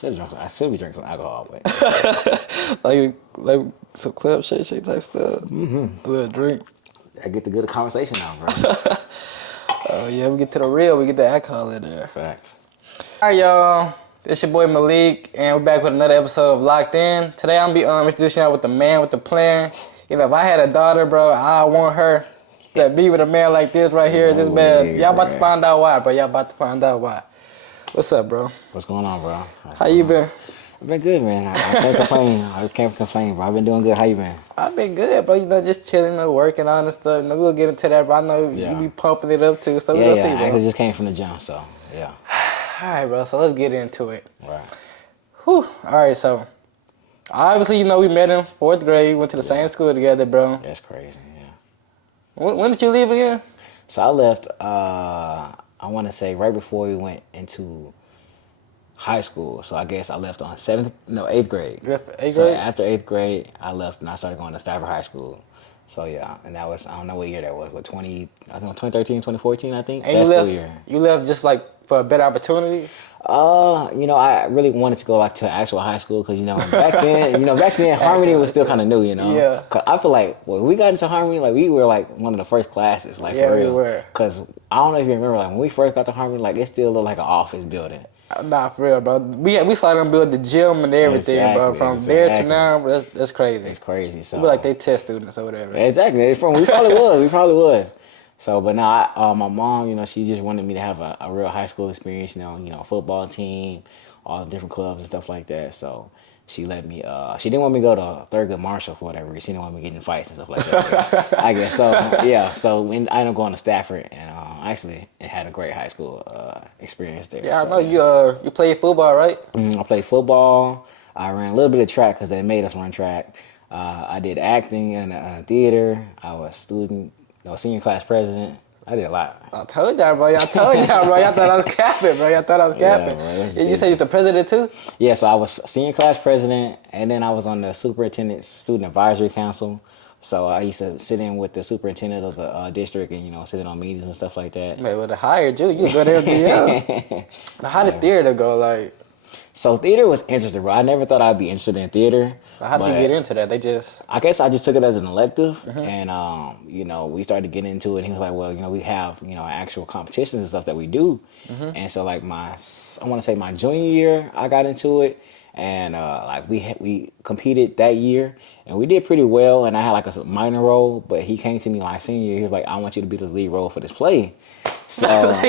I should be drinking some alcohol, but like some club shake type stuff. A little drink. I get the good conversation now, bro. Oh yeah, we get to the real. We get the alcohol in there. Facts. All right, y'all. It's your boy Malik, and we're back with another episode of Locked In. Today I'm gonna be introducing y'all with the man with the plan. You know, if I had a daughter, bro, I want her to be with a man like this right here. This man, y'all about to find out why, bro. Y'all about to find out why. What's up, bro? What's going on, bro? How you been? I've been good, man. I can't complain. I can't complain, bro. I've been doing good. How you been? I've been good, bro. You know, just chilling, working on and stuff. You know, we'll get into that, bro. I know you be pumping it up too, so we'll see, bro. I actually just came from the gym, so yeah. All right, bro. So let's get into it. Right. Whew. All right, so obviously, you know, we met in 4th grade, went to the same school together, bro. That's crazy, yeah. When did you leave again? So I left, I want to say right before we went into high school. So I guess I left on 8th grade. You left 8th grade? So after 8th grade, I left and I started going to Stafford High School. So yeah, and that was, I don't know what year that was, but 2013, 2014, I think. And that you school left, year. You left just like for a better opportunity? You know, I really wanted to go like to actual high school because, you know, back then Harmony was still kind of new, you know. Yeah. Cause I feel like when we got into Harmony, like we were like one of the first classes, like for real. We were. Cause I don't know if you remember, like when we first got to Harmony, like it still looked like an office building. Nah, for real, bro. We saw them build the gym and everything, bro. From there to now, that's crazy. It's crazy. So we like they test students or whatever. Exactly. We probably was. So, but now, my mom, you know, she just wanted me to have a real high school experience, you know, football team, all the different clubs and stuff like that. So she let me, she didn't want me to go to Thurgood Marshall for whatever reason. She didn't want me getting in fights and stuff like that. I guess. So, yeah. So I ended up going to Stafford and actually had a great high school experience there. Yeah, so, I know you played football, right? I played football. I ran a little bit of track because they made us run track. I did acting and theater. I was senior class president. I did a lot. I told y'all, bro. Y'all thought I was capping, bro. Y'all thought I was capping. You said you was the president too? Yeah, so I was senior class president, and then I was on the superintendent's student advisory council. So I used to sit in with the superintendent of the district and, you know, sit in on meetings and stuff like that. Man, would have hired you. You was good at everything else. How did theater go? Like, so theater was interesting, bro. I never thought I'd be interested in theater. how did you get into that? I guess I just took it as an elective, and you know, we started getting into it. And he was like, "Well, you know, we have, you know, actual competitions and stuff that we do." And so, like I want to say my junior year, I got into it, and like we competed that year, and we did pretty well. And I had like a minor role, but he came to me like senior year. He was like, "I want you to be the lead role for this play." So this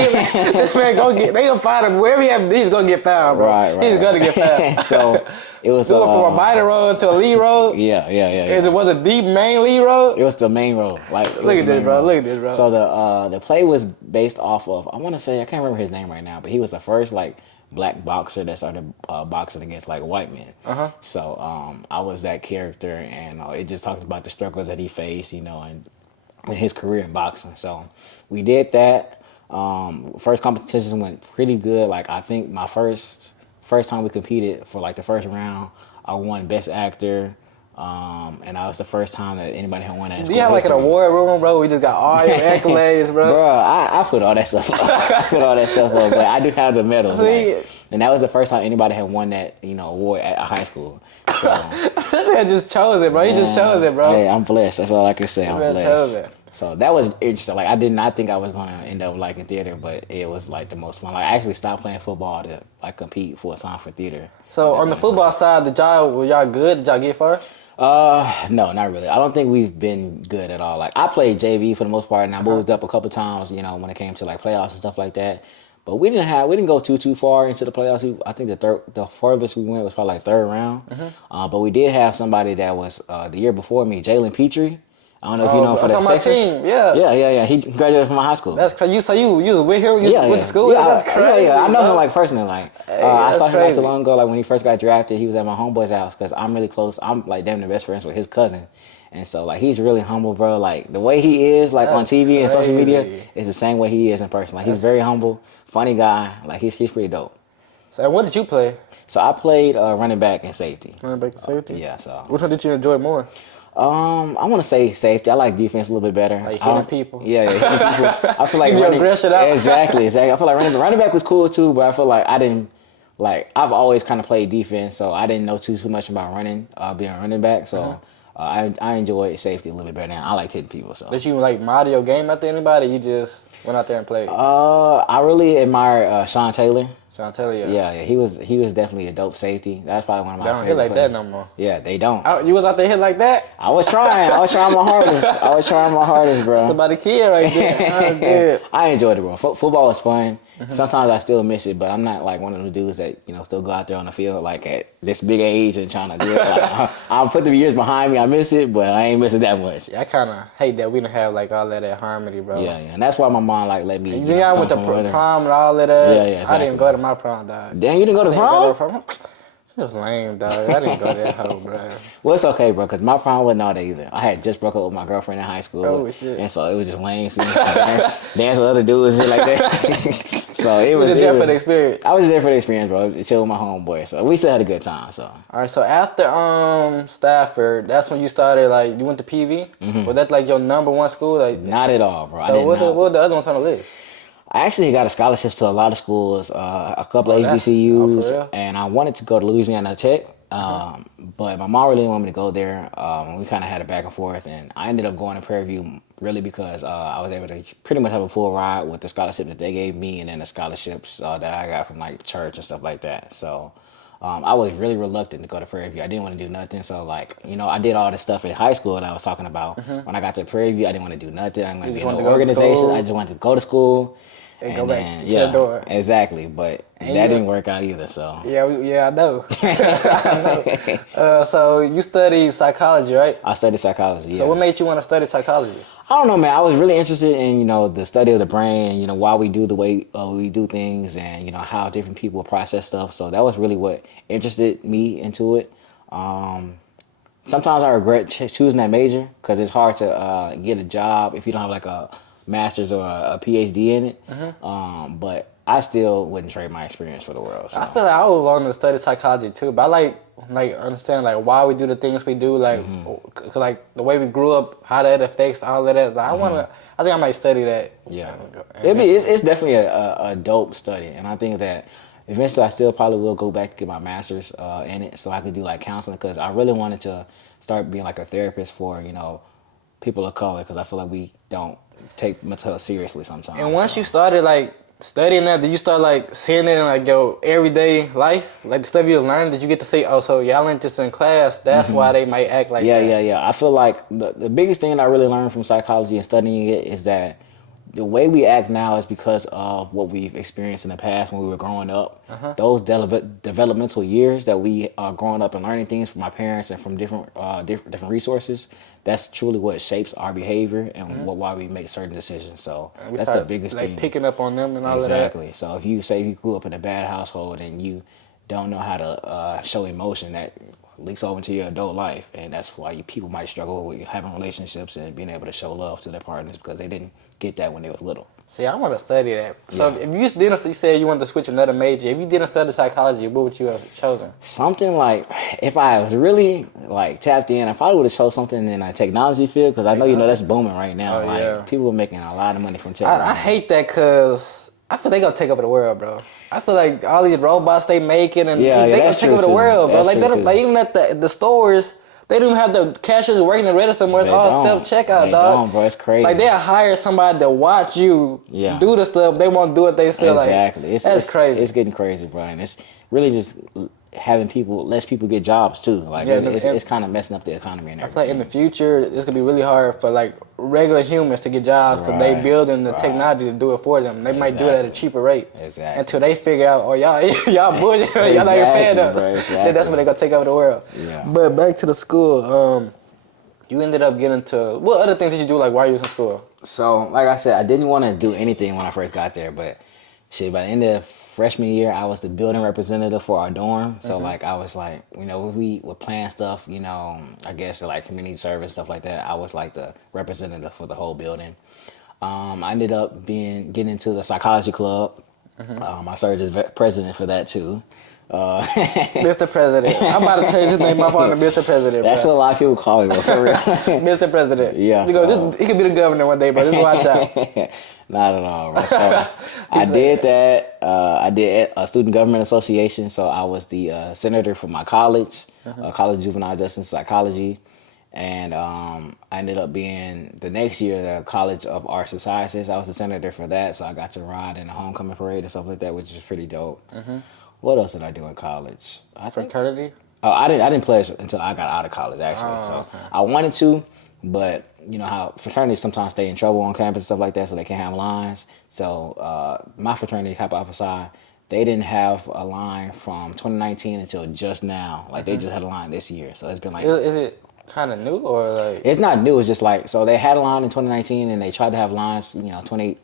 man they gonna find him wherever he's gonna get found, bro. Right. He's gonna get found. So it was from a minor role to a lead role. Yeah. Was it the main lead role? It was the main role. Like look at this, bro. So the play was based off of, I want to say, I can't remember his name right now, but he was the first like black boxer that started boxing against like white men. So I was that character, and it just talked about the struggles that he faced, you know, and in his career in boxing. So we did that. First competitions went pretty good. Like I think my first time we competed for like the first round, I won Best Actor. And that was the first time that anybody had won that. Do you have like an award room, bro? We just got all your accolades, bro. Bro, I put all that stuff up. But I do have the medals. Like, and that was the first time anybody had won that, you know, award at a high school. So, this man just chose it, bro. He just chose it, bro. Hey, I'm blessed. That's all I can say. I'm blessed. Chose it. So that was interesting. Like I did not think I was gonna end up liking theater, but it was like the most fun. Like I actually stopped playing football to like compete full time for theater. So on the football side, were y'all good? Did y'all get far? No, not really. I don't think we've been good at all. Like I played JV for the most part, and I moved up a couple times, you know, when it came to like playoffs and stuff like that. But we didn't go too far into the playoffs. I think the furthest we went was probably like third round. But we did have somebody that was the year before me, Jalen Petrie. I don't know if you know him for the Texas. Team, yeah. Yeah. He graduated from my high school. That's crazy. You was with him? You went to school? Yeah, that's crazy. Yeah. I know him like personally. Like I saw him crazy. not too long ago. Like when he first got drafted, he was at my homeboy's house because I'm really close. I'm like damn near best friends with his cousin. And so like he's really humble, bro. Like the way he is like on TV and social media is the same way he is in person. Like he's very humble, funny guy. Like he's pretty dope. So what did you play? So I played running back and safety. Running back and safety? Yeah, so. Which one did you enjoy more? I want to say safety. I like defense a little bit better. Like hitting people. Yeah, hitting people. I feel like aggression out. Exactly. I feel like running back was cool too, but I feel like I didn't like I've always kind of played defense, so I didn't know too much about running, being a running back. So I enjoy safety a little bit better now. I like hitting people. So Did you like model your game after anybody? You just went out there and played. I really admire Sean Taylor. Sean Taylor, Yeah, he was definitely a dope safety. That's probably one of my They don't hit favorite like players. that no more. Yeah, they don't. You was out there hit like that? I was trying my hardest, bro. Somebody kid right there. That was good. I enjoyed it, bro. Football was fun. Sometimes I still miss it, but I'm not like one of the dudes that still go out there on the field like at this big age and trying to do it. Like, I'll put the years behind me. I miss it, but I ain't miss it that much. Yeah, I kind of hate that we don't have like all that at Harmony, bro. Yeah, and that's why my mom like let me. You know, I went to prom and all of that. Yeah, exactly. I didn't go to my prom, dog. Damn, you didn't go to prom? It was lame, dog. I didn't go to that hoe, bro. Well, it's okay, bro, because my prom wasn't all that either. I had just broke up with my girlfriend in high school. Oh, shit. And so it was just lame seeing dance with other dudes and shit like that. So it was just there for the experience. I was there for the experience, bro. Chill with my homeboy. So we still had a good time. So All right, so after Stafford, that's when you started, like, you went to PV? Was that, like, your number one school? Like, not at all, bro. so what were the other ones on the list? I actually got a scholarship to a lot of schools, a couple of for HBCUs, real? and I wanted to go to Louisiana Tech, but my mom really didn't want me to go there. We kind of had a back and forth, and I ended up going to Prairie View really because I was able to pretty much have a full ride with the scholarship that they gave me, and then the scholarships that I got from like church and stuff like that. So I was really reluctant to go to Prairie View. I didn't want to do nothing. So like, I did all this stuff in high school that I was talking about. When I got to Prairie View, I didn't want to do nothing. I didn't want to be in no organization. I just wanted to go to school. And go back to the door. Exactly, but that didn't work out either. So Yeah, I know. I know. So you studied psychology, right? I studied psychology. So what made you want to study psychology? I don't know, man. I was really interested in the study of the brain, and why we do the way we do things, and how different people process stuff. So that was really what interested me into it. Sometimes I regret choosing that major because it's hard to get a job if you don't have like a master's or a PhD in it. But I still wouldn't trade my experience for the world. So. I feel like I would want to study psychology too, but I like understand like why we do the things we do, like like the way we grew up, how that affects all of that. Like, I think I might study that. Yeah, it's definitely a dope study, and I think that eventually I still probably will go back to get my master's in it, so I could do like counseling, because I really wanted to start being like a therapist for people of color, because I feel like we don't take mental health seriously sometimes. And once you started like studying that, did you start like seeing it in like your everyday life, like the stuff you learned? Did you get to say, oh, so y'all learned this in class? That's why they might act like that. Yeah. I feel like the biggest thing that I really learned from psychology and studying it is that the way we act now is because of what we've experienced in the past when we were growing up. Those developmental years that we are growing up and learning things from our parents and from different resources, that's truly what shapes our behavior and why we make certain decisions. So that's the biggest thing. Like picking up on them and all of that. Exactly. So if you grew up in a bad household and you don't know how to show emotion, that leaks over into your adult life, and that's why people might struggle with having relationships and being able to show love to their partners, because they didn't get that when they was little. See, I want to study that. So if you said you wanted to switch another major, if you didn't study psychology, what would you have chosen? Something like, if I was really like tapped in, I probably would have chosen something in a technology field, because I know that's booming right now. People are making a lot of money from technology. I hate that because I feel they gonna take over the world, bro. I feel like all these robots they making and they gonna take over the world, bro. Like even at the stores, they don't even have the cashiers working the register anymore. It's all self-checkout, dog. Bro, it's crazy. Like they'll hire somebody to watch you do the stuff. They won't do it. They still exactly. That's crazy. It's getting crazy, bro. And it's really just having less people get jobs too. Like it's kind of messing up the economy and everything. I feel like in the future it's gonna be really hard for like regular humans to get jobs because they building the technology to do it for them. They might do it at a cheaper rate until they figure out, oh y'all bullshit, y'all not even paying us. Then that's when they gonna take over the world. Yeah. But back to the school, you ended up getting to what other things did you do like while you was in school? So like I said, I didn't want to do anything when I first got there, but shit, by the end of freshman year, I was the building representative for our dorm. So like I was like, if we would plan stuff, I guess like community service, stuff like that, I was like the representative for the whole building. I ended up getting into the psychology club. I served as president for that too. Mr. President. I'm about to change his name off on to Mr. President. That's bro. what a lot of people call me, but for real. Mr. President. Yeah, He could be the governor one day, but just watch out. Not at all, bro. So I did that. I did a student government association. So I was the senator for my college, College of Juvenile Justice Psychology. And I ended up being the next year the College of Arts and Sciences. I was the senator for that. So I got to ride in the homecoming parade and stuff like that, which is pretty dope. What else did I do in college? Fraternity? Oh, I didn't pledge until I got out of college, actually. So I wanted to, but you know how fraternities sometimes stay in trouble on campus and stuff like that, so they can't have lines. So my fraternity, Kappa Alpha Psi, they didn't have a line from 2019 until just now. Like they just had a line this year. So it's been like... Is it kind of new or like... It's not new. It's just like, so they had a line in 2019 and they tried to have lines, in 2020,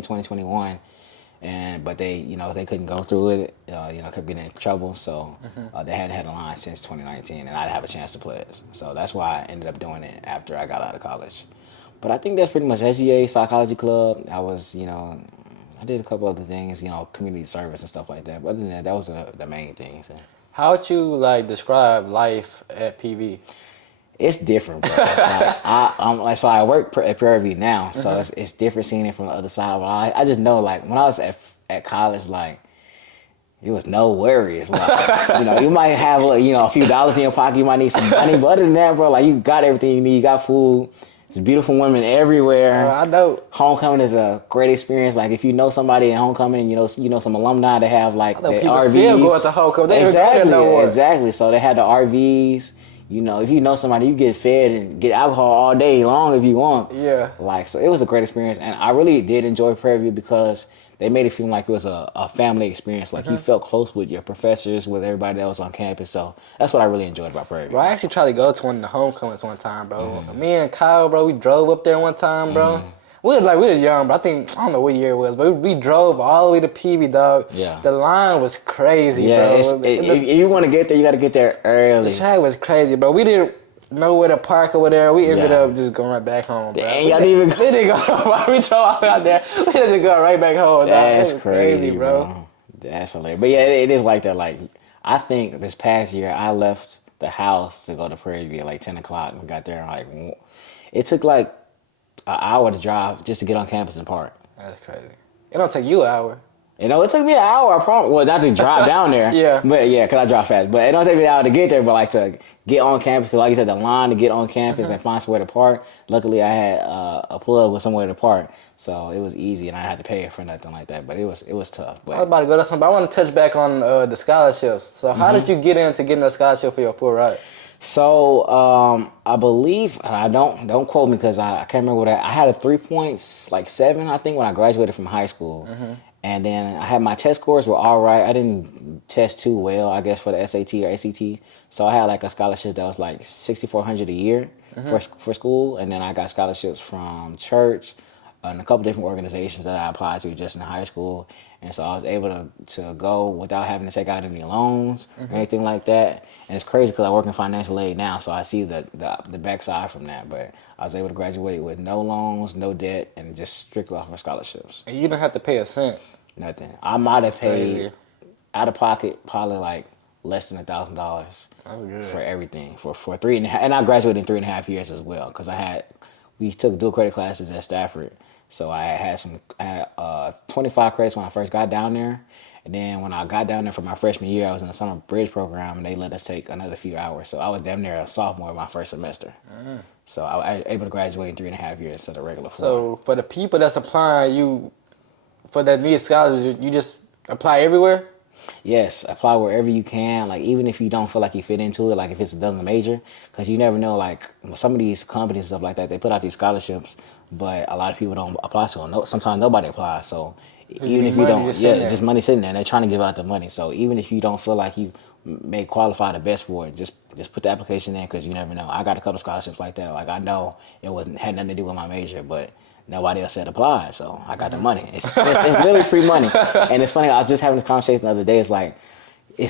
2021. But they, they couldn't go through it, kept getting in trouble. So they hadn't had a line since 2019 and I didn't have a chance to pledge. So that's why I ended up doing it after I got out of college. But I think that's pretty much SGA, Psychology Club. I was, I did a couple other things, community service and stuff like that. But other than that, that was the main thing. So. How would you describe life at PV? It's different, bro. So I work at Prairie View now, so it's different seeing it from the other side. But I just know, when I was at college, it was no worries. You might have a few dollars in your pocket, you might need some money, but other than that, bro, you got everything you need. You got food. There's beautiful women everywhere. I know. Homecoming is a great experience. If you know somebody in homecoming, you know some alumni that have the people RVs. Still go to homecoming. They Exactly. So they had the RVs. If you know somebody, you get fed and get alcohol all day long if you want. Yeah. So it was a great experience. And I really did enjoy Prairie View because they made it feel like it was a family experience. You felt close with your professors, with everybody that was on campus. So that's what I really enjoyed about Prairie View. Bro, I actually tried to go to one of the homecomings one time, bro. Me and Kyle, bro, we drove up there one time, bro. We was young, but I don't know what year it was, but we drove all the way to PV, dog. Yeah. The line was crazy, yeah, bro. If you want to get there, you got to get there early. The track was crazy, bro. We didn't know where to park over there. We ended up just going right back home, bro. Dang, y'all didn't even We didn't go. We drove out there. We just go right back home, dog. That's It was crazy, bro. That's hilarious. But yeah, it is like that. I think this past year, I left the house to go to Prairie View at 10 o'clock and got there. It took an hour to drive just to get on campus and park. That's crazy. It don't take you an hour. It took me an hour, I promise. Well, not to drive down there. Yeah. But yeah, because I drive fast. But it don't take me an hour to get there, but to get on campus. Because like you said, the line to get on campus and find somewhere to park. Luckily, I had a plug with somewhere to park. So it was easy and I had to pay for nothing like that. But it was tough. But I was about to go to something, but I want to touch back on the scholarships. So how did you get into getting a scholarship for your full ride? So I believe don't quote me because I can't remember what I had a 3.7 I think when I graduated from high school, and then I had my test scores were all right. I didn't test too well, I guess, for the SAT or ACT. So I had a scholarship that was $6,400 a year for school, and then I got scholarships from church and a couple different organizations that I applied to just in high school. And so I was able to go without having to take out any loans or anything like that. And it's crazy because I work in financial aid now, so I see the backside from that. But I was able to graduate with no loans, no debt, and just strictly off of scholarships. And you don't have to pay a cent. Nothing. I might have paid Crazy. out of pocket probably less than $1,000 That's good. for everything for 3.5. And I graduated in 3.5 years as well because we took dual credit classes at Stafford. So I had 25 credits when I first got down there. And then when I got down there for my freshman year, I was in the summer bridge program, and they let us take another few hours. So I was damn near a sophomore my first semester. So I was able to graduate in 3.5 years instead of regular 4. So for the people that's applying, for that need scholarship, you just apply everywhere? Yes, apply wherever you can. Even if you don't feel like you fit into it, if it's a double major, because you never know. Some of these companies and stuff like that, they put out these scholarships, but a lot of people don't apply to them. No, sometimes nobody applies. So even if you don't, it's just money sitting there. And they're trying to give out the money. So even if you don't feel like you may qualify the best for it, just put the application in because you never know. I got a couple scholarships like that. I know it had nothing to do with my major, but nobody else said apply, so I got the money. It's literally free money. And it's funny, I was just having this conversation the other day. It's it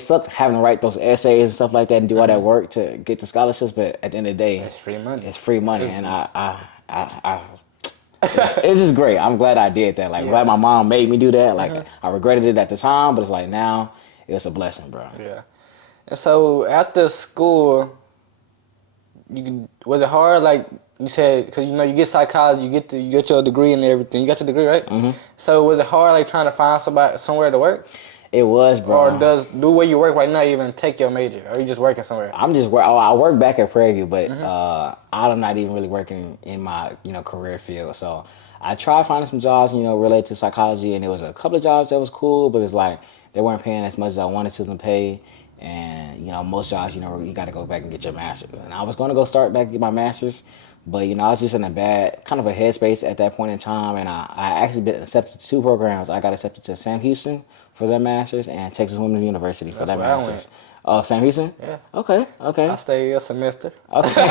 sucks having to write those essays and stuff like that and do all that work to get the scholarships, but at the end of the day, it's free money. It's free money, and it's just great. I'm glad I did that. Glad my mom made me do that. I regretted it at the time, but it's now it's a blessing, bro. Yeah. And so after school, was it hard? Like you said, because you get psychology, you get your degree and everything. You got your degree, right? Mm-hmm. So was it hard, like trying to find somewhere to work? It was, bro. Or does where you work right now even take your major? Or are you just working somewhere? I work back at Prairie View, but I'm not even really working in my career field. So I tried finding some jobs related to psychology, and there was a couple of jobs that was cool, but it's like they weren't paying as much as I wanted to them pay. And most jobs, you got to go back and get your master's. And I was going to go start back and get my master's, but I was just in a bad kind of a headspace at that point in time, and I actually been accepted to 2 programs. I got accepted to Sam Houston for that master's and Texas Women's University for that master's. Oh, Sam Houston? Yeah. Okay. I stayed a semester. Okay.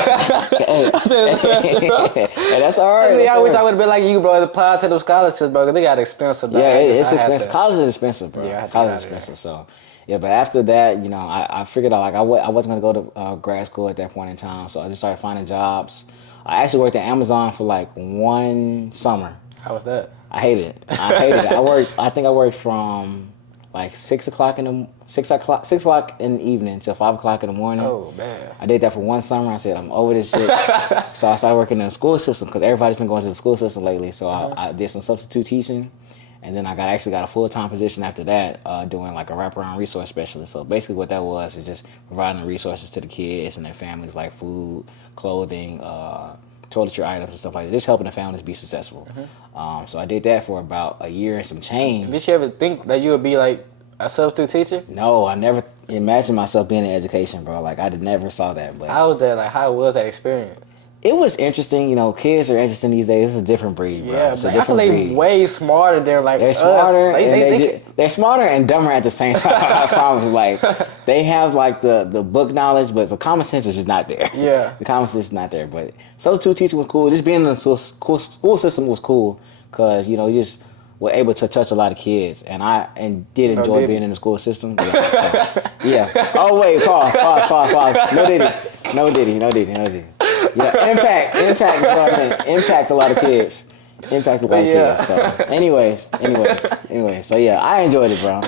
Hey, that's all right. See, I wish I would have been like you, bro. Apply to those scholarships, bro, because they got expensive. Yeah, it's expensive. College is expensive, bro. Yeah, college is expensive, so... Yeah, but after that, I figured out like I wasn't going to go to grad school at that point in time, so I just started finding jobs. I actually worked at Amazon for like 1 summer. How was that? I hated it. I think I worked from like 6 o'clock in the evening till 5 o'clock in the morning. Oh, man. I did that for 1 summer. I said, I'm over this shit. So I started working in the school system because everybody's been going to the school system lately. So I did some substitute teaching. And then I actually got a full-time position after that, doing like a wraparound resource specialist. So basically what that was is just providing resources to the kids and their families, like food, clothing, toiletry items and stuff like that. Just helping the families be successful. So I did that for about a year and some change. Did you ever think that you would be like a substitute teacher? No, I never imagined myself being in education, bro. Like I never saw that. But how was that? Like how was that experience? It was interesting, kids are interesting these days. It's a different breed, bro. Yeah, but I feel they way smarter than like they're smarter they're smarter and dumber at the same time. I promise. Like they have like the book knowledge, but the common sense is just not there. Yeah, the common sense is not there. But substitute teaching was cool. Just being in the school system was cool because you just were able to touch a lot of kids, and did enjoy being in the school system. Yeah. So, yeah. Oh wait, pause. No diddy. Yeah, impact a lot of kids. So, anyways. So yeah, I enjoyed it, bro.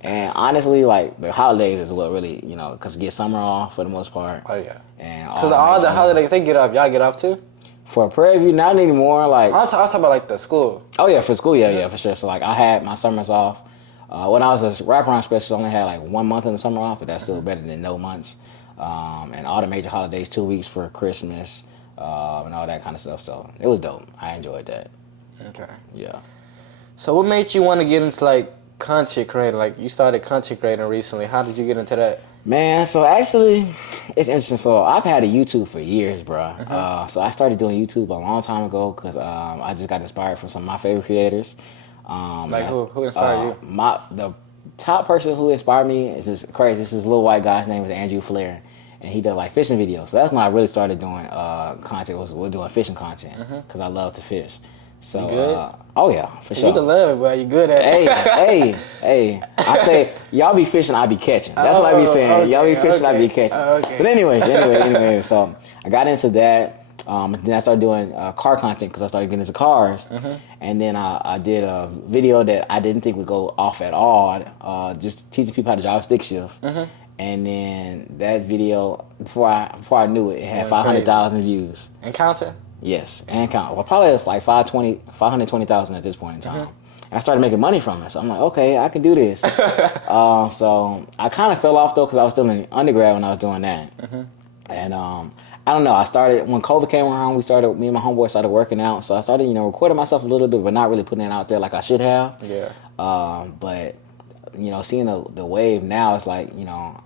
And honestly, like the holidays is what really, because you get summer off for the most part. Oh yeah. And because all the holidays they get off, y'all get off too. For Prairie View, not anymore. Like I was talking about like the school. Oh yeah, for school, yeah, for sure. So like I had my summers off. When I was a wraparound specialist, I only had like 1 month in the summer off, but that's still better than no months. And all the major holidays, 2 weeks for Christmas, and all that kind of stuff. So it was dope. I enjoyed that. Okay. Yeah. So what made you want to get into like content creating? Like you started content creating recently. How did you get into that? Man, so actually, it's interesting. So I've had a YouTube for years, bro. So I started doing YouTube a long time ago because I just got inspired from some of my favorite creators. Like who inspired you? The top person who inspired me is just crazy. This is a little white guy's name is Andrew Flair, and he did like fishing videos. So that's when I really started doing content. We're doing fishing content because I love to fish. So you good? Oh yeah, for sure. You can love it, boy. You good at it. Hey. I say y'all be fishing, I be catching. That's what I be saying. Okay, y'all be fishing, I be catching. Okay. But anyway. So I got into that. Then I started doing car content because I started getting into cars. And then I did a video that I didn't think would go off at all, just teaching people how to drive a stick shift. And then that video, before I knew it, it had 500,000 views. And counting? Yes, and count. Well, probably like 520,000 at this point in time. And I started making money from it. So I'm like, okay, I can do this. So I kind of fell off though because I was still in undergrad when I was doing that. And I don't know. I started when COVID came around. Me and my homeboy started working out. So I started, recording myself a little bit, but not really putting it out there like I should have. Yeah. But seeing the wave now, it's like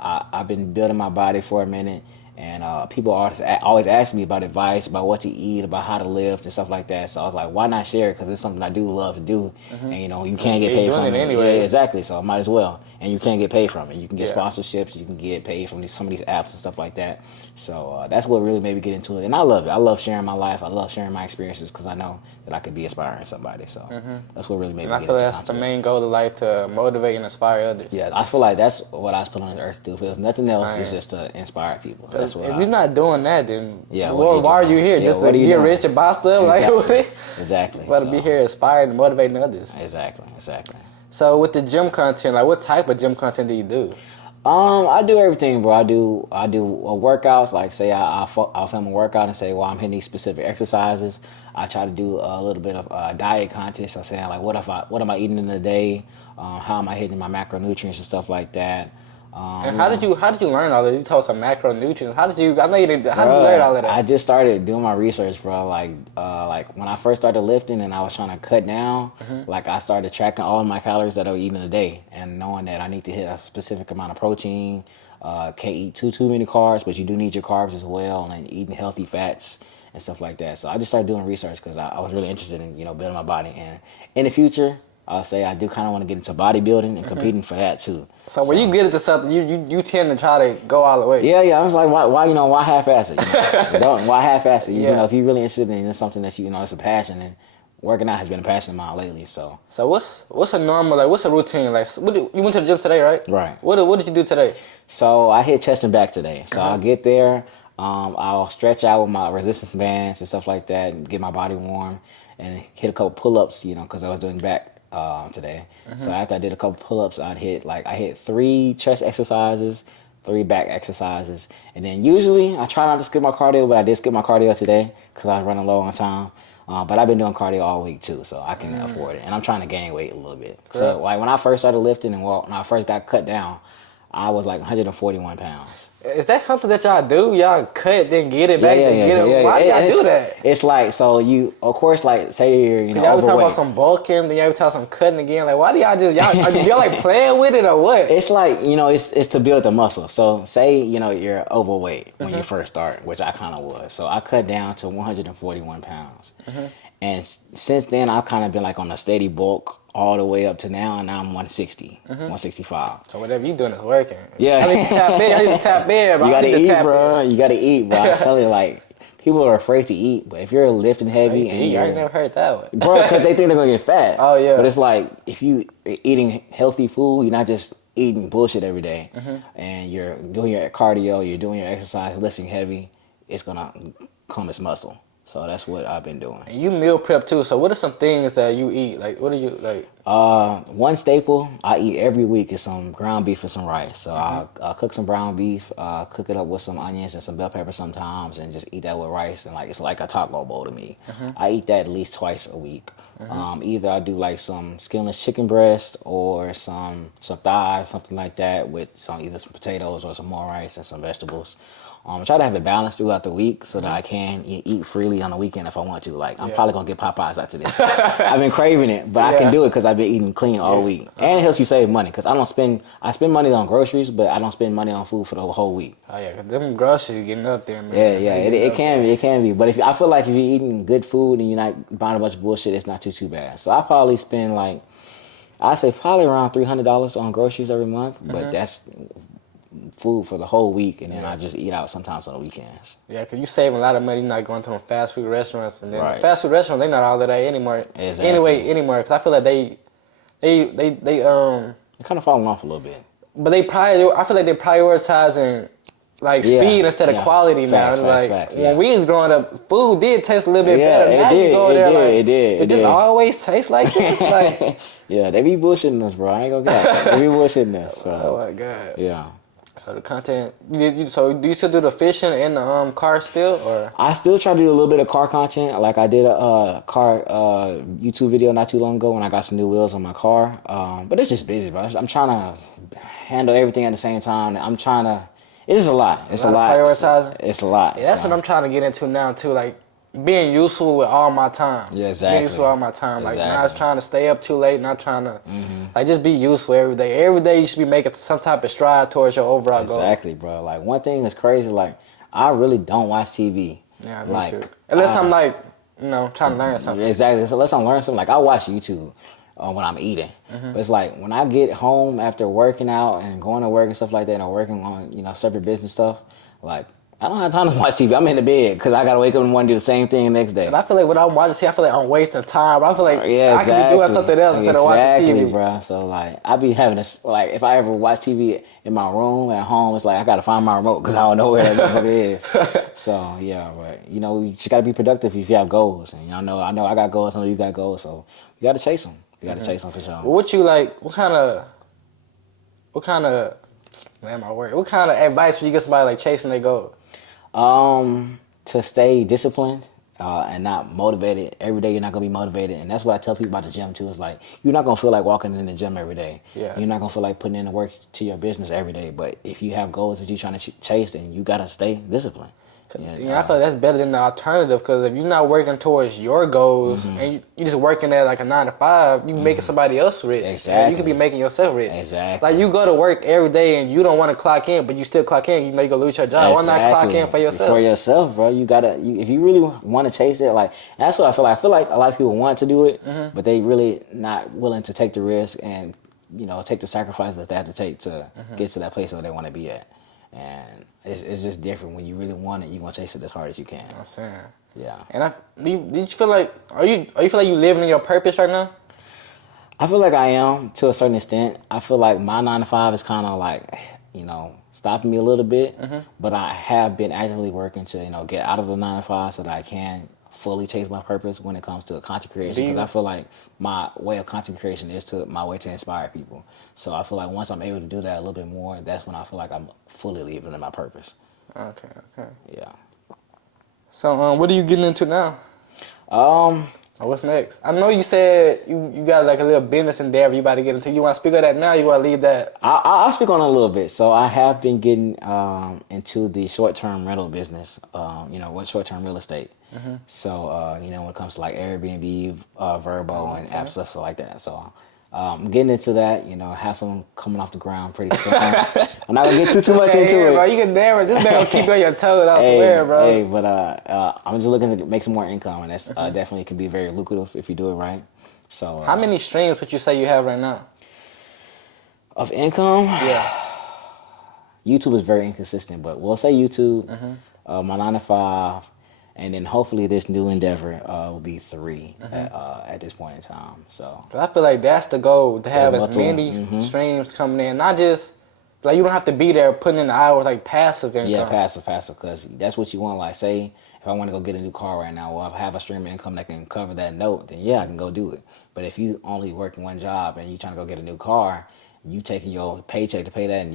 I've been building my body for a minute. And people always ask me about advice, about what to eat, about how to live, and stuff like that. So I was like, why not share it? Because it's something I do love to do. And, you can't get paid from it. Anyway. Yeah, exactly. So I might as well. And you can't get paid from it. You can get sponsorships. You can get paid from some of these apps and stuff like that. So that's what really made me get into it. And I love it. I love sharing my life. I love sharing my experiences because I know that I could be inspiring somebody. So that's what really made me get into it. I feel that's the main goal of life, to motivate and inspire others. Yeah, I feel like that's what I was put on this earth to do. If there's nothing else, it's just to inspire people. So that's what if you're not doing that, then why are you here? Just to get rich and buy stuff? Exactly. Exactly. You got to be here inspiring and motivating others. Exactly. So with the gym content, like what type of gym content do you do? I do everything, bro. I do workouts. Like, say I'll film a workout and say, well, I'm hitting these specific exercises. I try to do a little bit of diet content. So saying like, what am I eating in a day? How am I hitting my macronutrients and stuff like that? And how did you learn all that? You told us some macronutrients. How did you? I know you did. How did you Bruh, learn all of that? I just started doing my research, bro. Like when I first started lifting and I was trying to cut down, like I started tracking all my calories that I would eat in a day and knowing that I need to hit a specific amount of protein. Can't eat too many carbs, but you do need your carbs as well, and eating healthy fats and stuff like that. So I just started doing research because I was really interested in building my body, and in the future, I'll say I do kind of want to get into bodybuilding and competing for that too. So when you get into something, you tend to try to go all the way. Yeah. I was like, why half-ass it? Why half-ass it? Yeah. If you're really interested in something that it's a passion, and working out has been a passion of mine lately. So what's a normal, like, what's a routine? Like, you went to the gym today, right? Right. What did you do today? So I hit chest and back today. So I'll get there, I'll stretch out with my resistance bands and stuff like that, and get my body warm, and hit a couple pull-ups, because I was doing back today. So after I did a couple pull-ups, I hit 3 chest exercises, 3 back exercises, and then usually I try not to skip my cardio, but I did skip my cardio today because I was running low on time. But I've been doing cardio all week too, so I can afford it, and I'm trying to gain weight a little bit. Correct. So like when I first started lifting and when I first got cut down, I was like 141 pounds. Is that something that y'all do? Y'all cut, then get it back, get it? Why do y'all do that? It's like, so you, of course, like, say you're, y'all overweight. be talking about some bulking, then y'all be talking some cutting again. Like, why do y'all y'all like playing with it or what? It's like, it's to build the muscle. So say, you're overweight when you first start, which I kind of was. So I cut down to 141 pounds. And since then, I've kind of been like on a steady bulk all the way up to now, and now I'm 160, 165. So whatever you doing is working. Yeah. I need to tap in, bro. You gotta eat, bro. You gotta eat, bro. I tell you, like, people are afraid to eat, but if you're lifting heavy and I ain't never heard that one. bro, because they think they're gonna get fat. Oh, yeah. But it's like, if you are eating healthy food, you're not just eating bullshit every day, and you're doing your cardio, you're doing your exercise, lifting heavy, it's gonna come as muscle. So that's what I've been doing. And you meal prep too. So what are some things that you eat? Like, what do you like? One staple I eat every week is some ground beef and some rice. So I'll cook some ground beef, cook it up with some onions and some bell pepper sometimes, and just eat that with rice. And like, it's like a taco bowl to me. I eat that at least twice a week. Either I do like some skinless chicken breast or some thighs, something like that, with either some potatoes or some more rice and some vegetables. I try to have it balanced throughout the week so that I can eat freely on the weekend if I want to. Like, I'm probably going to get Popeyes after this. I've been craving it, but I can do it because I've been eating clean all week. And it helps you save money because I spend money on groceries, but I don't spend money on food for the whole week. Oh, yeah, because them groceries getting up there, man. Yeah, it can be. But I feel like if you're eating good food and you're not buying a bunch of bullshit, it's not too bad. So I probably spend probably around $300 on groceries every month, but that's food for the whole week, and then I just eat out sometimes on the weekends. Yeah, because you save a lot of money not going to them fast food restaurants, and then Right. the fast food restaurants, they not all of that anymore. Exactly. Anymore, because I feel like they I'm kind of falling off a little bit. but I feel like they're prioritizing like speed instead of quality now. Facts, when we was growing up, food did taste a little bit Yeah, better. it Now did, you go it there did, like, it did, did it this did. always taste like this? Like, Yeah, they be bullshitting us, bro. I ain't gonna get it. They be bullshitting us. So. oh my god. Yeah. So the content. So do you still do the fishing in the car still, or? I still try to do a little bit of car content. Like I did a car YouTube video not too long ago when I got some new wheels on my car. But it's just busy, bro. I'm trying to handle everything at the same time. It's just a lot. It's a lot. Prioritizing. It's a lot. Yeah, that's what I'm trying to get into now too. Like being useful with all my time. Yeah, exactly. Being useful with all my time. Like Exactly. not trying to stay up too late. Not trying to like just be useful every day. Every day you should be making some type of stride towards your overall goal. Exactly, bro. Like one thing that's crazy. Like I really don't watch TV. Yeah, me like, too. Unless I'm like, trying to learn something. Exactly. So unless I'm learning something, like I watch YouTube when I'm eating. But it's like when I get home after working out and going to work and stuff like that, and working on separate business stuff, like I don't have time to watch TV. I'm in the bed because I gotta wake up and want to do the same thing the next day. And I feel like when I'm watching TV, I feel like I'm wasting time. I feel like Yeah, exactly. I could be doing something else instead of watching TV. Bro. So like I be having this, like if I ever watch TV in my room at home, it's like I gotta find my remote because I don't know where the fuck it is. So yeah, but you just gotta be productive if you have goals. And I know I got goals. I know you got goals. So you gotta chase them. You got to chase them for sure. What you like? What kind of? Man, my word. What kind of advice would you give somebody like chasing their goal? To stay disciplined and not motivated. Every day you're not gonna be motivated, and that's what I tell people about the gym too. It's like you're not gonna feel like walking in the gym every day. Yeah. You're not gonna feel like putting in the work to your business every day. But if you have goals that you're trying to chase, then you gotta stay disciplined. Yeah, I feel like that's better than the alternative because if you're not working towards your goals and you just working at like a 9 to 5, you making somebody else rich. Exactly. You could be making yourself rich. Exactly. Like you go to work every day and you don't want to clock in, but you still clock in. You know you're gonna lose your job. Why not clock in for yourself? For yourself, bro. You gotta. If you really want to chase it, like that's what I feel like. I feel like a lot of people want to do it, but they really not willing to take the risk and take the sacrifices that they have to take to get to that place where they want to be at. And it's just different when you really want it. You're gonna chase it as hard as you can. I'm saying. Yeah. And did you feel like are you feel like you living in your purpose right now? I feel like I am to a certain extent. I feel like my 9 to 5 is kind of like stopping me a little bit, but I have been actively working to get out of the 9 to 5 so that I can fully chase my purpose when it comes to content creation, because I feel like my way of content creation is my way to inspire people. So I feel like once I'm able to do that a little bit more, that's when I feel like I'm fully living in my purpose. Okay. Yeah. So what are you getting into now? What's next? I know you said you got like a little business endeavor you about to get into. You want to speak on that now? You want to leave that? I'll speak on it a little bit. So I have been getting into the short-term rental business, with short-term real estate. So, when it comes to like Airbnb, Vrbo, and app stuff like that. So I'm getting into that, have some coming off the ground pretty soon. I'm not going to get too much into it. Bro, you can never, this man gonna keep you on your toes, I swear, bro. Hey, but I'm just looking to make some more income, and that's definitely can be very lucrative if you do it right. So how many streams would you say you have right now? Of income? Yeah. YouTube is very inconsistent, but we'll say YouTube, my 9 to 5, and then hopefully this new endeavor will be 3 at this point in time. So I feel like that's the goal, to have as many streams coming in. Not just, like you don't have to be there putting in the hours, like passive income. Yeah, passive, because that's what you want. Like say, if I want to go get a new car right now, well, if I have a stream of income that can cover that note, then yeah, I can go do it. But if you only working one job and you trying to go get a new car, you taking your paycheck to pay that, and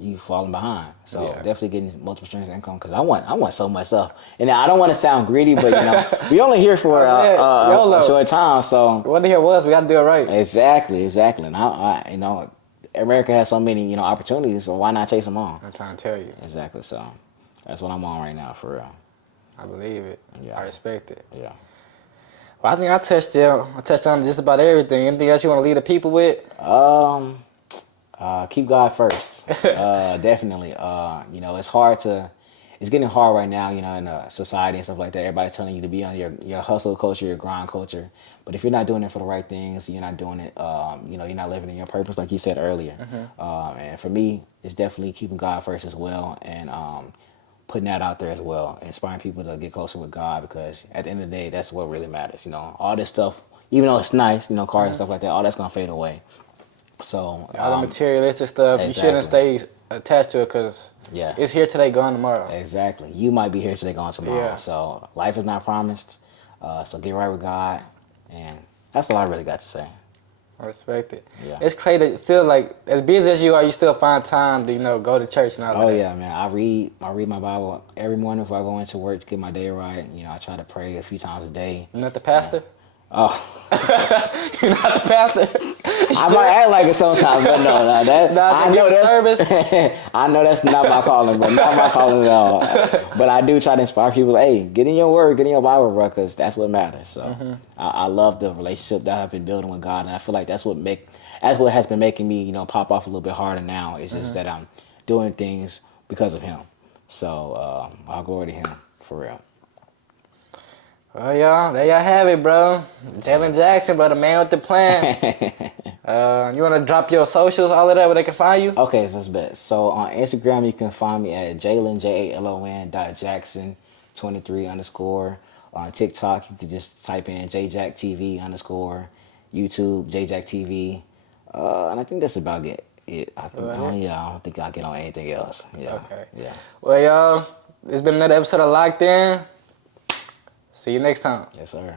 you falling behind. So definitely getting multiple streams of income, because I want so much stuff. And I don't want to sound greedy, but we only here for a short time. So what the hell was we got to do it right. Exactly. And I America has so many opportunities, so why not chase them all? I'm trying to tell you. Exactly. So that's what I'm on right now, for real. I believe it. Yeah. I respect it. Yeah. Well, I think I touched on just about everything. Anything else you want to leave the people with? Keep God first. Definitely. It's getting hard right now, in society and stuff like that. Everybody's telling you to be on your hustle culture, your grind culture. But if you're not doing it for the right things, you're not doing it, you're not living in your purpose, like you said earlier. And for me, it's definitely keeping God first as well, and putting that out there as well, inspiring people to get closer with God, because at the end of the day, that's what really matters. All this stuff, even though it's nice, cars and stuff like that, all that's gonna fade away. So all the materialistic stuff, you shouldn't stay attached to it, because it's here today, gone tomorrow. Exactly. You might be here today, gone tomorrow. Yeah. So life is not promised. So get right with God, and that's all I really got to say. I respect it. Yeah. It's crazy that still, like, as busy as you are, you still find time to, go to church and all that. Oh yeah, man. I read my Bible every morning before I go into work to get my day right. I try to pray a few times a day. You're not the pastor? Oh. You're not the pastor? I might act like it sometimes, but no. I know that's service. I know that's not my calling, but not my calling at all. But I do try to inspire people. Hey, get in your word, get in your Bible, bro, because that's what matters. So I love the relationship that I've been building with God, and I feel like that's what has been making me, pop off a little bit harder now. It's just that I'm doing things because of Him. So I'll glory to Him, for real. Well, y'all, there y'all have it, bro. Jalen Jackson, bro, the man with the plan. You want to drop your socials, all of that, where they can find you? Okay, that's best. So on Instagram, you can find me at Jalen, JALON.Jackson23_. On TikTok, you can just type in JJackTV_. YouTube, JJackTV. And I think that's about it. I don't think I'll get on anything else. Yeah. Okay. Yeah. Well, y'all, it's been another episode of Locked In. See you next time. Yes, sir.